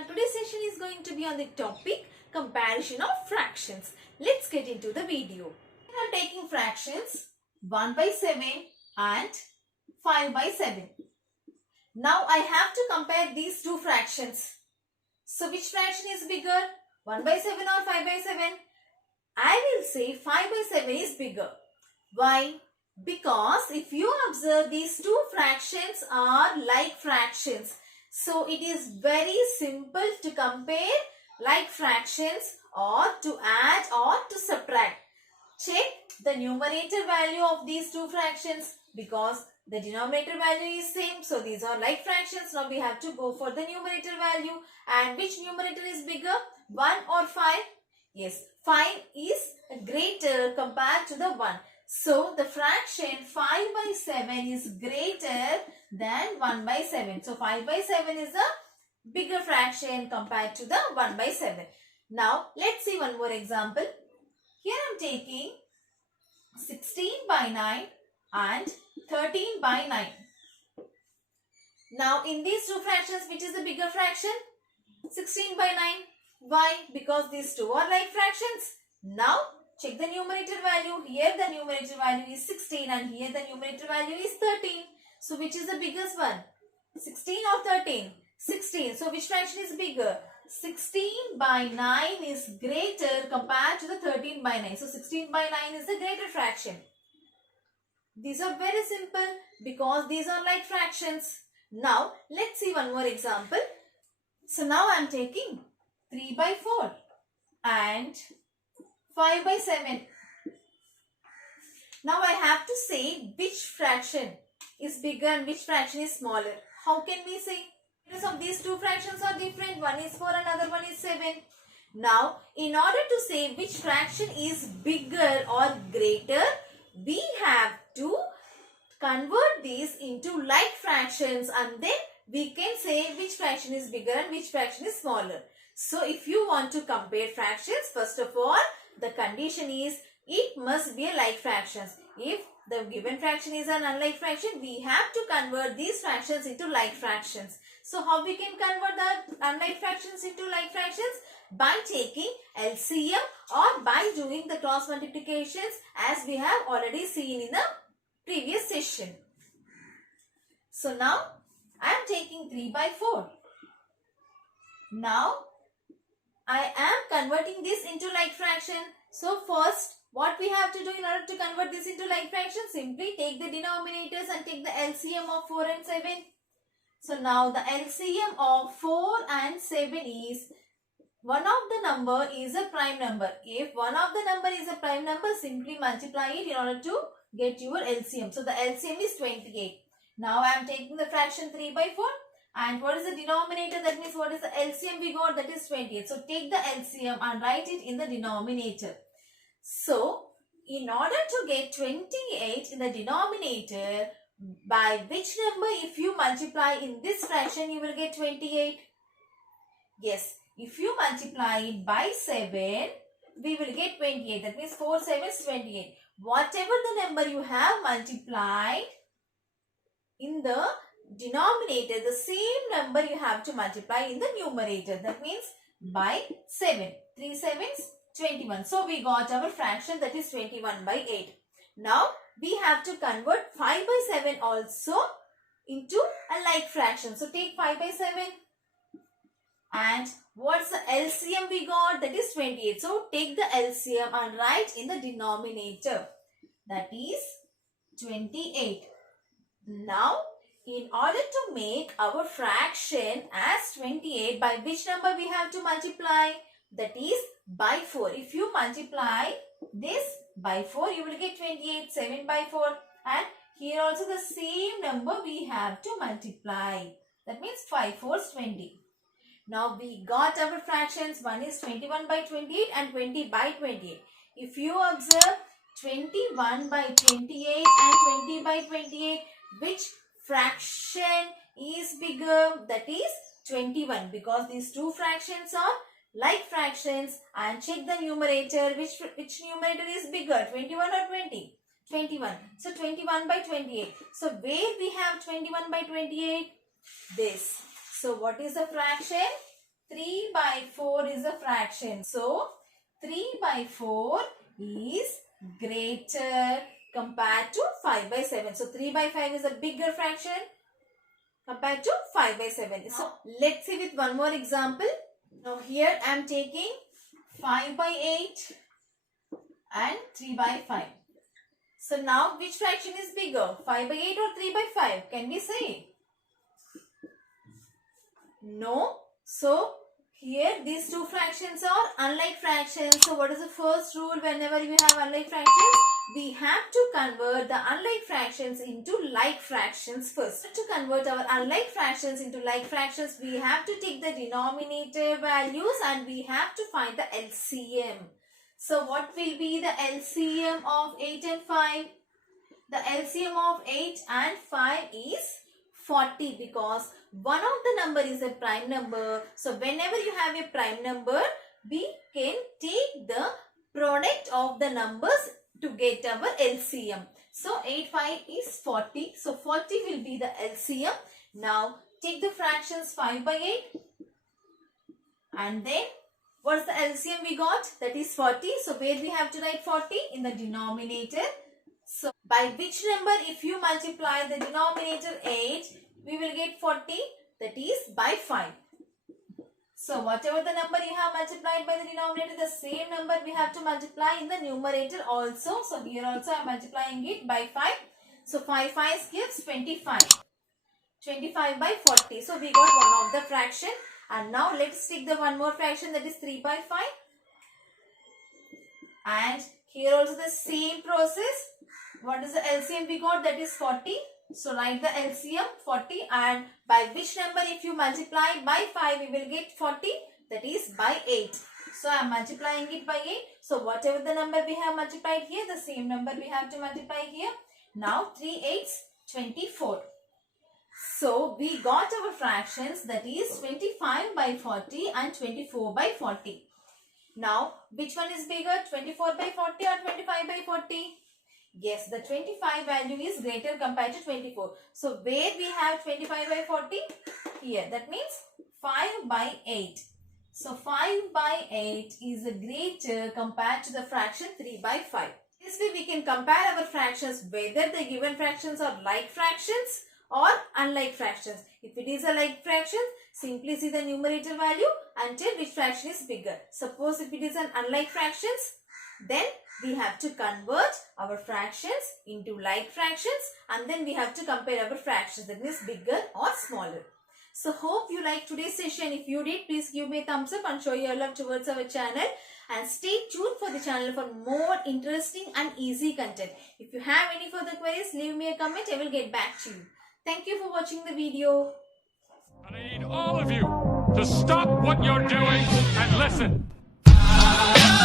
Today's session is going to be on the topic comparison of fractions. Let's get into the video. We are taking fractions 1 by 7 and 5 by 7. Now I have to compare these two fractions. So which fraction is bigger? 1 by 7 or 5 by 7? I will say 5 by 7 is bigger. Why? Because if you observe, these two fractions are like fractions. So it is very simple to compare like fractions or to add or to subtract. Check the numerator value of these two fractions because the denominator value is same. So these are like fractions. Now we have to go for the numerator value. And which numerator is bigger? 1 or 5? Yes, 5 is greater compared to the 1. So the fraction 5 by 7 is greater than 1 by 7. So 5 by 7 is a bigger fraction compared to the 1 by 7. Now let's see one more example. Here I am taking 16 by 9 and 13 by 9. Now in these two fractions, which is the bigger fraction? 16 by 9. Why? Because these two are like fractions. Now check the numerator value. Here the numerator value is 16 and here the numerator value is 13. So which is the biggest one? 16 or 13? 16. So which fraction is bigger? 16 by 9 is greater compared to the 13 by 9. So 16 by 9 is the greater fraction. These are very simple because these are like fractions. Now let's see one more example. So now I am taking 3 by 4 and 5 by 7. Now I have to say which fraction is bigger and which fraction is smaller. How can we say? Because of these two fractions are different. One is 4 and other one is 7. Now in order to say which fraction is bigger or greater, we have to convert these into like fractions and then we can say which fraction is bigger and which fraction is smaller. So if you want to compare fractions, first of all, the condition is it must be a like fractions. If the given fraction is an unlike fraction, we have to convert these fractions into like fractions. So how we can convert the unlike fractions into like fractions? By taking LCM or by doing the cross multiplications as we have already seen in the previous session. So now I am taking 3 by 4. Now I am converting this into like fraction. So first what we have to do in order to convert this into like fraction? Simply take the denominators and take the LCM of 4 and 7. So now the LCM of 4 and 7 is one of the number is a prime number. If one of the number is a prime number, simply multiply it in order to get your LCM. So the LCM is 28. Now I am taking the fraction 3 by 4. And what is the denominator? That means what is the LCM we got? That is 28. So take the LCM and write it in the denominator. So in order to get 28 in the denominator, by which number if you multiply in this fraction you will get 28? Yes, if you multiply it by 7, we will get 28. That means 4 7 is 28. Whatever the number you have multiplied in the denominator, the same number you have to multiply in the numerator. That means by 7. 3 7s 21. So we got our fraction, that is 21 by 8. Now we have to convert 5 by 7 also into a like fraction. So take 5 by 7. And what's the LCM we got? That is 28. So take the LCM and write in the denominator. That is 28. Now in order to make our fraction as 28, by which number we have to multiply? That is by 4. If you multiply this by 4, you will get 28. 7 by 4. And here also the same number we have to multiply. That means 5 4s 20. Now we got our fractions. One is 21 by 28 and 20 by 28. If you observe 21 by 28 and 20 by 28, which fraction is bigger? That is 21, because these two fractions are like fractions. And check the numerator. Which numerator is bigger, 21 or 20? 21. So 21 by 28. So where we have 21 by 28? This. So what is the fraction? 3 by 4 is a fraction. So 3 by 4 is greater compared to 5 by 7. So 3 by 5 is a bigger fraction compared to 5 by 7. So let's see with one more example. Now here I am taking 5 by 8 and 3 by 5. So now which fraction is bigger? 5 by 8 or 3 by 5? Can we say? No. So here these two fractions are unlike fractions. So what is the first rule whenever you have unlike fractions? We have to convert the unlike fractions into like fractions first. To convert our unlike fractions into like fractions, we have to take the denominator values and we have to find the LCM. So what will be the LCM of 8 and 5? The LCM of 8 and 5 is 40 because one of the number is a prime number. So whenever you have a prime number, we can take the product of the numbers to get our LCM. So 8, 5 is 40. So 40 will be the LCM. Now take the fractions 5 by 8 and then what's the LCM we got? That is 40. So where we have to write 40? In the denominator. So by which number if you multiply the denominator 8, we will get 40. That is by 5. So whatever the number you have multiplied by the denominator, the same number we have to multiply in the numerator also. So here also I am multiplying it by 5. So 5 5 gives 25. 25 by 40. So we got one of the fraction. And now let's take the one more fraction, that is 3 by 5. And here also the same process. What is the LCM we got? That is 40. So write the LCM 40 and by which number if you multiply by 5 we will get 40, that is by 8. So I am multiplying it by 8. So whatever the number we have multiplied here, the same number we have to multiply here. Now 3 8s 24. So we got our fractions, that is 25 by 40 and 24 by 40. Now which one is bigger, 24 by 40 or 25 by 40? Yes, the 25 value is greater compared to 24. So where we have 25 by 40? Here. That means 5 by 8. So 5 by 8 is greater compared to the fraction 3 by 5. This way we can compare our fractions whether the given fractions are like fractions or unlike fractions. If it is a like fraction, simply see the numerator value and tell which fraction is bigger. Suppose if it is an unlike fractions, then we have to convert our fractions into like fractions and then we have to compare our fractions, that means bigger or smaller. So hope you liked today's session. If you did, please give me a thumbs up and show your love towards our channel. And stay tuned for the channel for more interesting and easy content. If you have any further queries, leave me a comment. I will get back to you. Thank you for watching the video. I need all of you to stop what you're doing and listen.